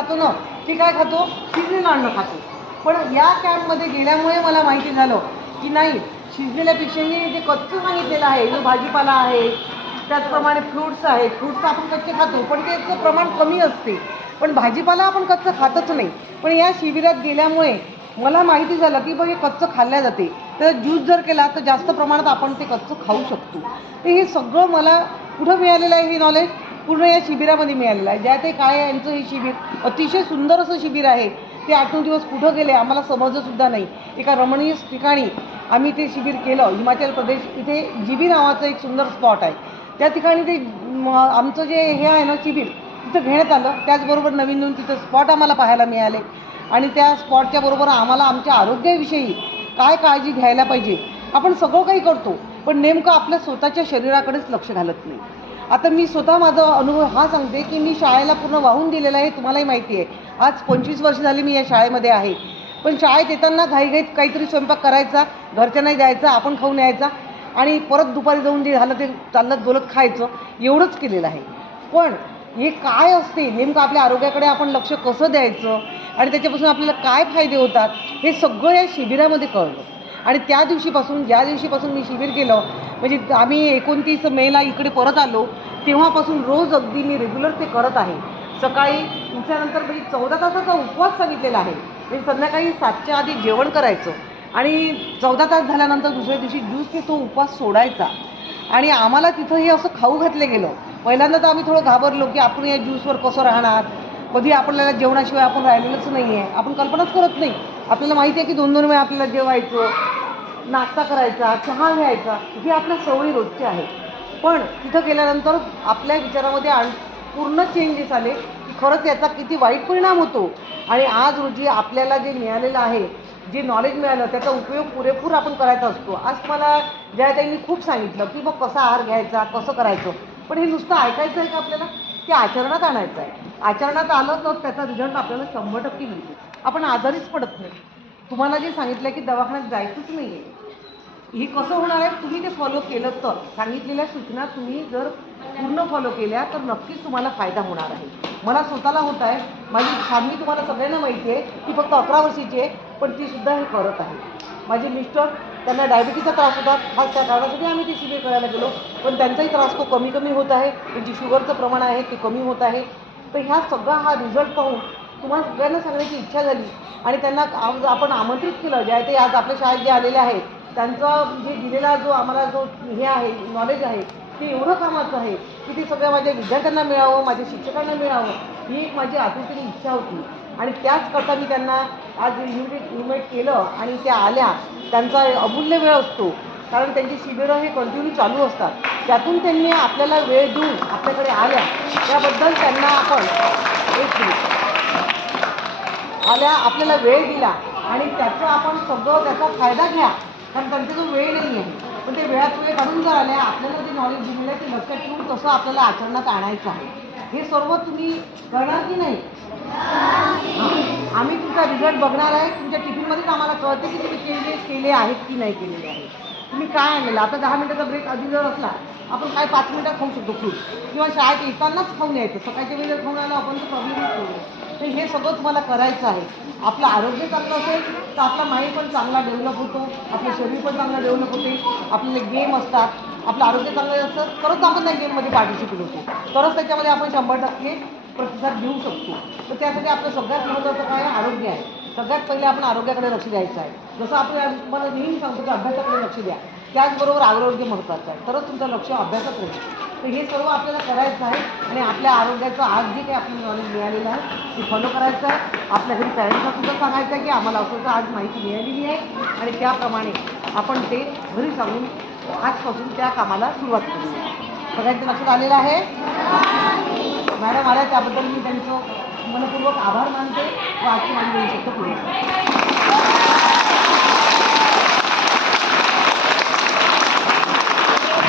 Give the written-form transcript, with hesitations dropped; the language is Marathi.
खातो ना, ते काय खातो, शिजलेलं अन्न खातो. पण या कॅम्पमध्ये गेल्यामुळे मला माहिती झालं की नाही, शिजलेल्यापेक्षाही जे कच्चं सांगितलेलं आहे, जो भाजीपाला आहे, त्याचप्रमाणे फ्रूट्स आहेत. फ्रूट्स आपण कच्चे खातो, पण त्याचं प्रमाण कमी असते. पण भाजीपाला आपण कच्चं खातच नाही. पण या शिबिरात गेल्यामुळे मला माहिती झालं की बघ, हे कच्चं खाल्ल्या जाते. तर ज्यूस जर केला तर जास्त प्रमाणात आपण ते कच्चं खाऊ शकतो. तर हे सगळं मला कुठं मिळालेलं आहे, हे नॉलेज पूर्ण या शिबिरामध्ये मिळालेलं आहे. ज्या ते काय यांचं हे शिबिर अतिशय सुंदर असं शिबिर आहे. ते 8-9 दिवस कुठं गेले आम्हाला समजलंसुद्धा नाही. एका रमणीय ठिकाणी आम्ही ते शिबिर केलं. हिमाचल प्रदेश इथे जीबी नावाचं एक सुंदर स्पॉट आहे. त्या ठिकाणी ते आमचं जे हे आहे ना शिबिर, तिथं घेण्यात आलं. त्याचबरोबर नवीन नवीन तिथं स्पॉट आम्हाला पाहायला मिळाले. आणि त्या स्पॉटच्या बरोबर आम्हाला आमच्या आरोग्याविषयी काय काळजी घ्यायला पाहिजे. आपण सगळं काही करतो, पण नेमकं आपल्या स्वतःच्या शरीराकडेच लक्ष घालत नाही. आता मी स्वतः माझा अनुभव हा सांगते की मी शाळेला पूर्ण वाहून दिलेला आहे. तुम्हालाही माहिती आहे, आज 25 वर्ष झाली मी या शाळेमध्ये आहे. पण शाळेत येताना घाईघाईत काहीतरी स्वयंपाक करायचा, घरच्यांनाही द्यायचा, आपण खाऊन यायचा आणि परत दुपारी जाऊन जे झालं ते चालत बोलत खायचं, एवढंच केलेलं आहे. पण हे काय असते नेमकं, आपल्या आरोग्याकडे आपण लक्ष कसं द्यायचं आणि त्याच्यापासून आपल्याला काय फायदे होतात, हे सगळं या शिबिरामध्ये कळलं. आणि त्या दिवशीपासून, ज्या दिवशीपासून मी शिबिर केलं, म्हणजे आम्ही 29 मेला इकडे परत आलो, तेव्हापासून रोज अगदी मी रेग्युलर ते करत आहे. सकाळी उठल्यानंतर म्हणजे 14 तासाचा उपवास सांगितलेला आहे. म्हणजे संध्याकाळी 7च्या आधी जेवण करायचं आणि 14 तास झाल्यानंतर दुसऱ्या दिवशी ज्यूसने तो उपवास सोडायचा. आणि आम्हाला तिथं हे असं खाऊ घातलं गेलं. पहिल्यांदा तर आम्ही थोडं घाबरलो की आपण या ज्यूसवर कसं राहणार, कधी आपल्याला जेवणाशिवाय आपण राहिलेलंच नाही आहे, आपण कल्पनाच करत नाही. आपल्याला माहिती आहे की 2-2 वेळा आपल्याला जेवायचं, नाश्ता करायचा, चहा घ्यायचा, हे आपल्या सवयी रोजच्या आहेत. पण तिथं गेल्यानंतर आपल्या विचारामध्ये पूर्ण चेंजेस आले की खरंच याचा किती वाईट परिणाम होतो. आणि आज रोजी आपल्याला जे मिळालेलं आहे, जे नॉलेज मिळालं, त्याचा उपयोग पुरेपूर आपण करायचा असतो. आज मला ज्या त्यांनी खूप सांगितलं की मग कसा आहार घ्यायचा, कसं करायचं. पण हे नुसतं ऐकायचं आहे का आपल्याला, ते आचरणात आणायचं आहे. आचरणात आलं तर त्याचा रिझल्ट आपल्याला 100% मिळतो. आपण आजारीच पडत नाही. तुम्हाला जे सांगितलं की दवाखान्यात जायचंच नाही आहे, हे कसं होणार आहे, तुम्ही ते फॉलो केलं तर. सांगितलेल्या सूचना तुम्ही जर पूर्ण फॉलो केल्या तर नक्कीच तुम्हाला फायदा होणार आहे. मला स्वतःला होत आहे. माझी फॅमिली तुम्हाला सगळ्यांना माहिती आहे की फक्त 11 वर्षाची आहे, पण ती सुद्धा हे करत आहे. माझे मिस्टर, त्यांना डायबिटीसचा त्रास होता, खास त्या कारणासाठी आम्ही ते शिबिर करायला गेलो. पण त्यांचाही त्रास तो कमी होत आहे. त्यांची शुगरचं प्रमाण आहे ते कमी होत आहे. तर ह्या सगळा हा रिझल्ट पाहून तुम्हाला सगळ्यांना सांगण्याची इच्छा झाली. आणि त्यांना आज आपण आमंत्रित केलं, जे आहे ते आज आपल्या शाळेत जे आलेले आहेत, त्यांचा जे दिलेला जो आम्हाला जो हे आहे नॉलेज आहे, ते एवढं कामाचं आहे की ते सगळ्या माझ्या विद्यार्थ्यांना मिळावं, माझ्या शिक्षकांना मिळावं, ही एक माझी आतुरतेने इच्छा होती. आणि त्याचकरता मी त्यांना आज इन्व्हाइट केलं आणि त्या आल्या. त्यांचा अमूल्य वेळ असतो, कारण त्यांची शिबिरं हे कंटिन्यू चालू असतात. त्यातून त्यांनी आपल्याला वेळ देऊन आपल्याकडे आल्या, त्याबद्दल त्यांना आपण एक मिनिट आल्या, आपल्याला वेळ दिला आणि त्याचा आपण सगळं त्याचा फायदा घ्या. कारण त्यांचा जो वेळ नाही आहे, पण ते वेळात वेळ काढून जर आल्या, आपल्याला जे नॉलेज दिलेलं आहे ते लक्षात ठेवून तसं आपल्याला आचरणात आणायचं आहे. हे सर्व तुम्ही करणार की नाही? आम्ही तुमचा रिझल्ट बघणार आहे. तुमच्या टिफिनमध्येच आम्हाला कळते की तुम्ही चेंजेस केले आहेत की नाही केलेले आहेत. तुम्ही काय आणलेलं, आता 10 मिनिटाचा ब्रेक आधी जर असला, आपण काय 5 मिनिटात खाऊ शकतो फ्रूट, किंवा शाळेत येतानाच खाऊन यायचं. सकाळच्या वेळी जर खाऊन आलं आपण तर प्रॉब्लेमच होईल. तर हे सगळं तुम्हाला करायचं आहे. आपलं आरोग्य चांगलं असेल तर आपला माइंड पण चांगला डेव्हलप होतो, आपलं शरीर पण चांगलं डेव्हलप होते. आपले गेम असतात, आपलं आरोग्य चांगलं असतं तरच आपण त्या गेममध्ये पार्टिसिपेट होतो, तरच त्याच्यामध्ये आपण 100% प्रतिसाद घेऊ शकतो. तर त्यासाठी आपलं सगळ्यात महत्त्वाचं काय आहे, आरोग्य आहे. सगळ्यात पहिले आपण आरोग्याकडे लक्ष द्यायचं आहे. जसं आपण तुम्हाला नेहमी सांगतो की अभ्यासाकडे लक्ष द्या, त्याचबरोबर आरोग्य महत्त्वाचं आहे, तरच तुमचं लक्ष अभ्यासात राहील. तर हे सर्व आपल्याला करायचं आहे. आणि आपल्या आरोग्याचं आज जे काही आपल्याला नॉलेज मिळालेलं आहे ते फॉलो करायचं आहे. आपल्या घरी पॅरेंट्सला सुद्धा सांगायचं आहे की आम्हाला असं आज माहिती मिळालेली आहे आणि त्याप्रमाणे आपण ते घरी सांगून आजपासून त्या कामाला सुरुवात करूया. सगळ्यांचं लक्षात आलेलं आहे? मॅडम आल्या त्याबद्दल मी त्यांचं मनपूर्वक आभार मानते व आजची माझी 2 शब्द पुढे